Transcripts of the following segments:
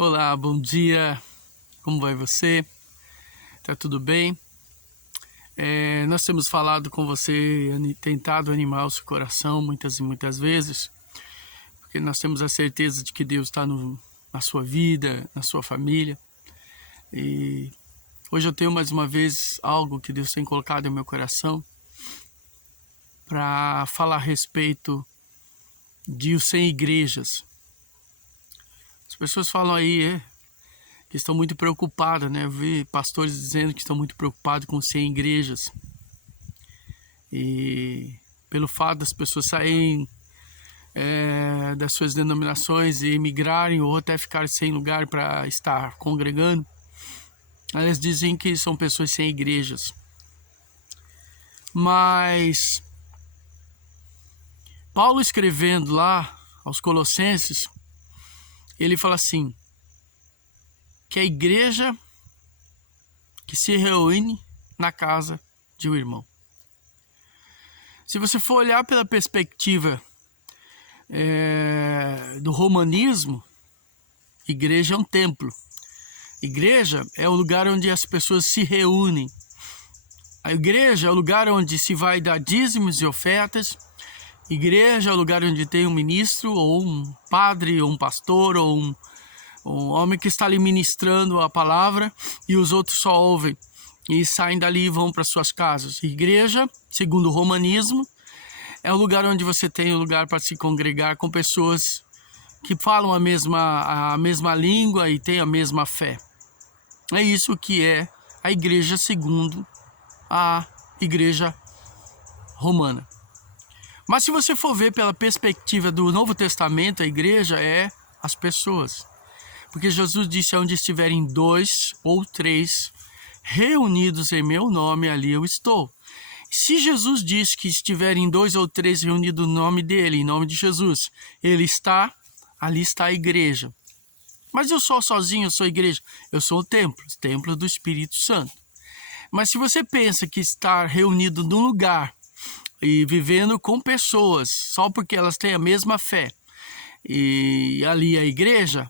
Olá, bom dia, como vai você? Tá tudo bem? Nós temos falado com você, tentado animar o seu coração muitas e muitas vezes, porque nós temos a certeza de que Deus está na sua vida, na sua família. E hoje eu tenho mais uma vez algo que Deus tem colocado em meu coração para falar a respeito de os 100 igrejas. As pessoas falam aí, que estão muito preocupadas, né? Eu vi pastores dizendo que estão muito preocupados com 100 igrejas. E pelo fato das pessoas saírem das suas denominações e emigrarem ou até ficarem sem lugar para estar congregando, elas dizem que são pessoas sem igrejas. Mas Paulo, escrevendo lá aos Colossenses, ele fala assim, que a igreja que se reúne na casa de um irmão. Se você for olhar pela perspectiva do romanismo, igreja é um templo. Igreja é o lugar onde as pessoas se reúnem. A igreja é o lugar onde se vai dar dízimos e ofertas. Igreja é o lugar onde tem um ministro, ou um padre, ou um pastor, ou um homem que está ali ministrando a palavra e os outros só ouvem e saem dali e vão para suas casas. Igreja, segundo o romanismo, é o lugar onde você tem um lugar para se congregar com pessoas que falam a mesma língua e têm a mesma fé. É isso que é a igreja segundo a igreja romana. Mas se você for ver pela perspectiva do Novo Testamento, a igreja é as pessoas. Porque Jesus disse, onde estiverem 2 ou 3 reunidos em meu nome, ali eu estou. Se Jesus diz que estiverem 2 ou 3 reunidos no nome dele, em nome de Jesus, ele está, ali está a igreja. Mas eu sou sozinho, eu sou a igreja. Eu sou o templo do Espírito Santo. Mas se você pensa que estar reunido num lugar e vivendo com pessoas, só porque elas têm a mesma fé, e ali a igreja,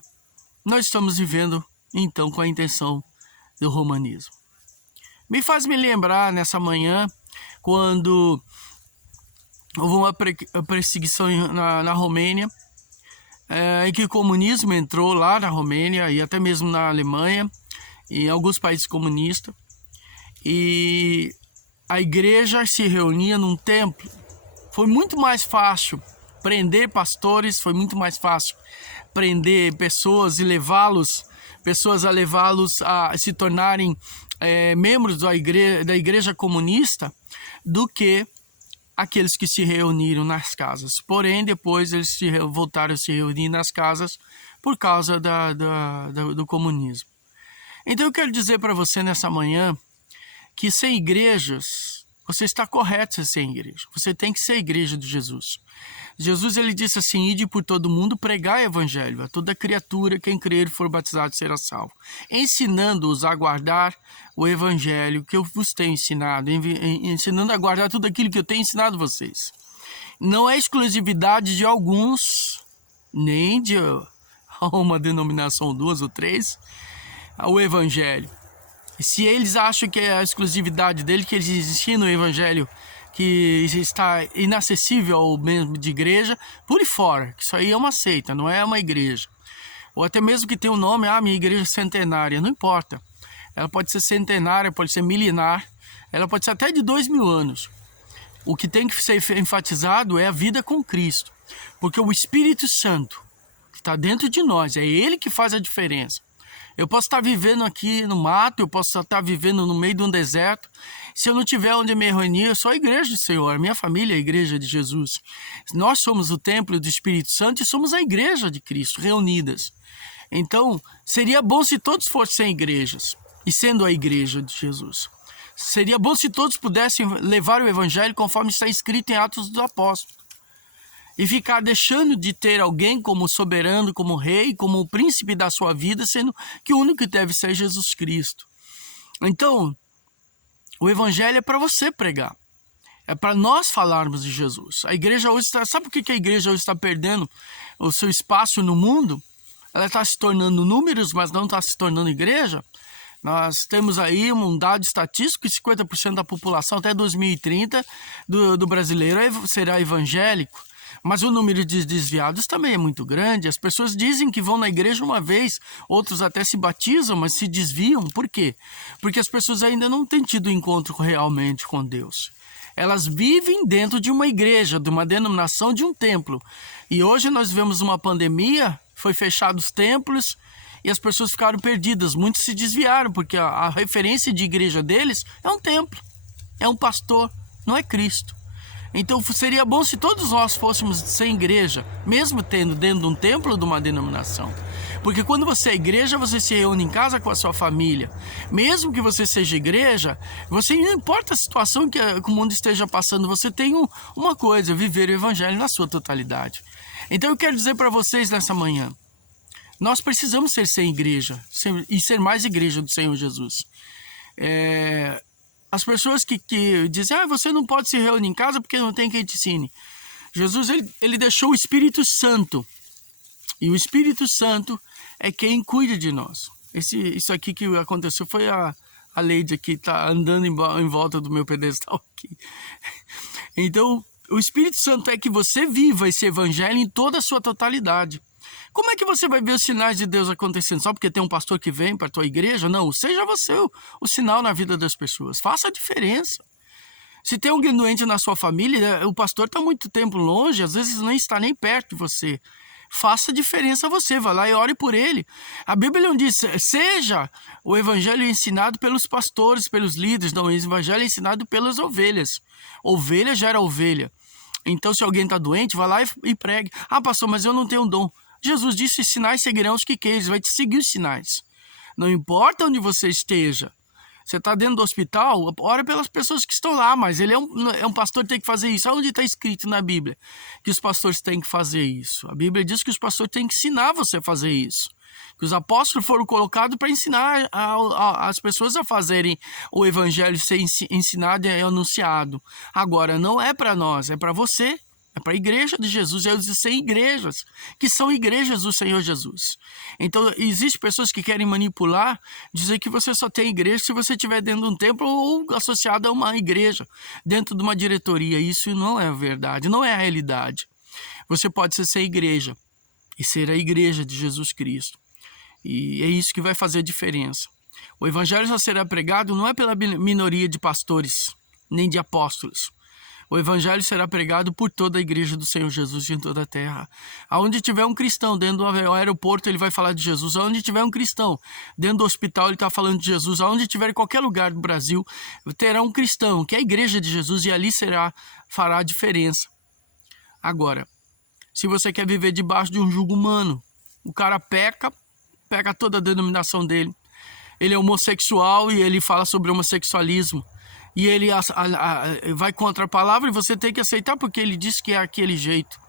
nós estamos vivendo, então, com a intenção do romanismo. Me faz me lembrar, nessa manhã, quando houve uma perseguição na Romênia, em que o comunismo entrou lá na Romênia e até mesmo na Alemanha, e em alguns países comunistas, e a igreja se reunia num templo. Foi muito mais fácil prender pastores, foi muito mais fácil prender pessoas e pessoas a levá-los a se tornarem membros da igreja comunista do que aqueles que se reuniram nas casas. Porém, depois eles voltaram a se reunir nas casas por causa do comunismo. Então eu quero dizer para você nessa manhã que sem igrejas, você está correto ser sem igreja. Você tem que ser a igreja de Jesus. Jesus, ele disse assim, ide por todo mundo, pregai o evangelho a toda criatura, quem crer e for batizado será salvo. Ensinando-os a guardar o evangelho que eu vos tenho ensinado, ensinando a guardar tudo aquilo que eu tenho ensinado vocês. Não é exclusividade de alguns, nem de uma denominação, 2 ou 3, o evangelho. E se eles acham que é a exclusividade dele, que eles ensinam o evangelho que está inacessível ao mesmo de igreja, pule fora, que isso aí é uma seita, não é uma igreja. Ou até mesmo que tenha um nome, minha igreja é centenária, não importa. Ela pode ser centenária, pode ser milenar, ela pode ser até de 2000 anos. O que tem que ser enfatizado é a vida com Cristo, porque o Espírito Santo, que está dentro de nós, é ele que faz a diferença. Eu posso estar vivendo aqui no mato, eu posso estar vivendo no meio de um deserto. Se eu não tiver onde me reunir, eu sou a igreja do Senhor. Minha família é a igreja de Jesus. Nós somos o templo do Espírito Santo e somos a igreja de Cristo, reunidas. Então, seria bom se todos fossem igrejas, e sendo a igreja de Jesus. Seria bom se todos pudessem levar o evangelho conforme está escrito em Atos dos Apóstolos. E ficar deixando de ter alguém como soberano, como rei, como o príncipe da sua vida, sendo que o único que deve ser Jesus Cristo. Então, o evangelho é para você pregar. É para nós falarmos de Jesus. A igreja hoje está... Sabe por que a igreja hoje está perdendo o seu espaço no mundo? ela está se tornando números, mas não está se tornando igreja. Nós temos aí um dado estatístico que 50% da população até 2030 do brasileiro será evangélico. Mas o número de desviados também é muito grande. As pessoas dizem que vão na igreja uma vez, outros até se batizam, mas se desviam. Por quê? Porque as pessoas ainda não têm tido encontro realmente com Deus. Elas vivem dentro de uma igreja, de uma denominação, de um templo. E hoje nós vivemos uma pandemia, foi fechados os templos e as pessoas ficaram perdidas. Muitos se desviaram, porque a referência de igreja deles é um templo, é um pastor, não é Cristo. Então seria bom se todos nós fôssemos sem igreja, mesmo tendo dentro de um templo ou de uma denominação. Porque quando você é igreja, você se reúne em casa com a sua família. Mesmo que você seja igreja, você, não importa a situação que o mundo esteja passando, você tem uma coisa, viver o evangelho na sua totalidade. Então eu quero dizer para vocês nessa manhã, nós precisamos ser sem igreja e ser mais igreja do Senhor Jesus. As pessoas que dizem, você não pode se reunir em casa porque não tem quem te ensine. Jesus, ele deixou o Espírito Santo. E o Espírito Santo é quem cuida de nós. Isso aqui que aconteceu foi a Leide aqui, tá andando em volta do meu pedestal aqui. Então, o Espírito Santo é que você viva esse evangelho em toda a sua totalidade. Como é que você vai ver os sinais de Deus acontecendo? Só porque tem um pastor que vem para a tua igreja? Não, seja você o sinal na vida das pessoas. Faça a diferença. Se tem alguém doente na sua família, o pastor está muito tempo longe, às vezes nem está nem perto de você. Faça a diferença você, vá lá e ore por ele. A Bíblia não diz, seja o evangelho ensinado pelos pastores, pelos líderes, não, o evangelho é ensinado pelas ovelhas. Ovelha gera ovelha. Então, se alguém está doente, vá lá e pregue. Pastor, mas eu não tenho dom. Jesus disse, sinais seguirão os que queres, vai te seguir os sinais. Não importa onde você esteja. Você está dentro do hospital, ora pelas pessoas que estão lá, mas ele é um pastor que tem que fazer isso. Onde está escrito na Bíblia que os pastores têm que fazer isso? A Bíblia diz que os pastores têm que ensinar você a fazer isso. Que os apóstolos foram colocados para ensinar as pessoas a fazerem o evangelho ser ensinado e anunciado. Agora, não é para nós, é para você. É para a igreja de Jesus, eu disse 100 igrejas, que são igrejas do Senhor Jesus. Então, existem pessoas que querem manipular, dizer que você só tem igreja se você estiver dentro de um templo ou associado a uma igreja, dentro de uma diretoria. Isso não é a verdade, não é a realidade. Você pode ser sem igreja e ser a igreja de Jesus Cristo. E é isso que vai fazer a diferença. O evangelho só será pregado não é pela minoria de pastores, nem de apóstolos. O evangelho será pregado por toda a igreja do Senhor Jesus em toda a terra. Aonde tiver um cristão dentro do aeroporto, ele vai falar de Jesus. Aonde tiver um cristão dentro do hospital, ele está falando de Jesus. Aonde tiver em qualquer lugar do Brasil, terá um cristão, que é a igreja de Jesus, e ali fará a diferença. Agora, se você quer viver debaixo de um jugo humano, o cara peca toda a denominação dele. Ele é homossexual e ele fala sobre homossexualismo. E ele vai contra a palavra e você tem que aceitar porque ele disse que é aquele jeito.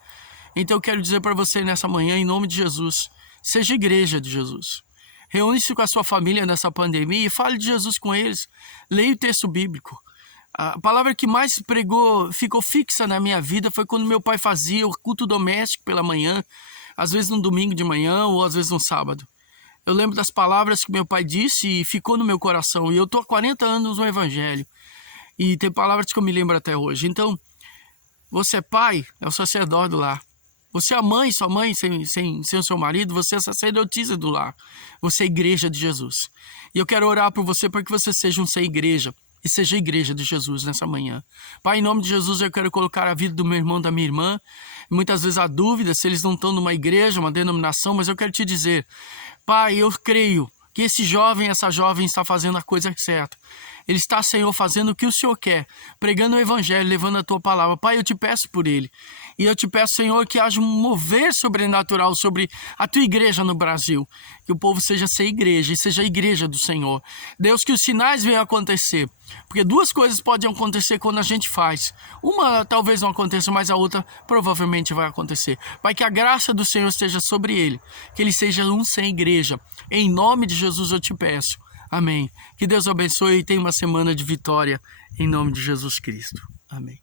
Então eu quero dizer para você nessa manhã, em nome de Jesus, seja igreja de Jesus. Reúne-se com a sua família nessa pandemia e fale de Jesus com eles. Leia o texto bíblico. A palavra que mais ficou fixa na minha vida foi quando meu pai fazia o culto doméstico pela manhã, às vezes no domingo de manhã ou às vezes no sábado. Eu lembro das palavras que meu pai disse e ficou no meu coração. E eu estou há 40 anos no evangelho. E tem palavras que eu me lembro até hoje. Então, você é pai, é o sacerdote do lar. Você é mãe, sua mãe sem o seu marido, você é sacerdotisa do lar. Você é igreja de Jesus. E eu quero orar por você para que você seja um sem igreja. E seja a igreja de Jesus nessa manhã. Pai, em nome de Jesus, eu quero colocar a vida do meu irmão, da minha irmã. Muitas vezes há dúvida se eles não estão numa igreja, uma denominação, mas eu quero te dizer, Pai, eu creio que esse jovem, essa jovem está fazendo a coisa certa. Ele está, Senhor, fazendo o que o Senhor quer, pregando o evangelho, levando a tua palavra. Pai, eu te peço por ele. E eu te peço, Senhor, que haja um mover sobrenatural sobre a tua igreja no Brasil. Que o povo seja sem igreja e seja a igreja do Senhor. Deus, que os sinais venham acontecer. Porque duas coisas podem acontecer quando a gente faz. Uma talvez não aconteça, mas a outra provavelmente vai acontecer. Pai, que a graça do Senhor esteja sobre ele. Que ele seja um sem igreja. Em nome de Jesus eu te peço. Amém. Que Deus abençoe e tenha uma semana de vitória em nome de Jesus Cristo. Amém.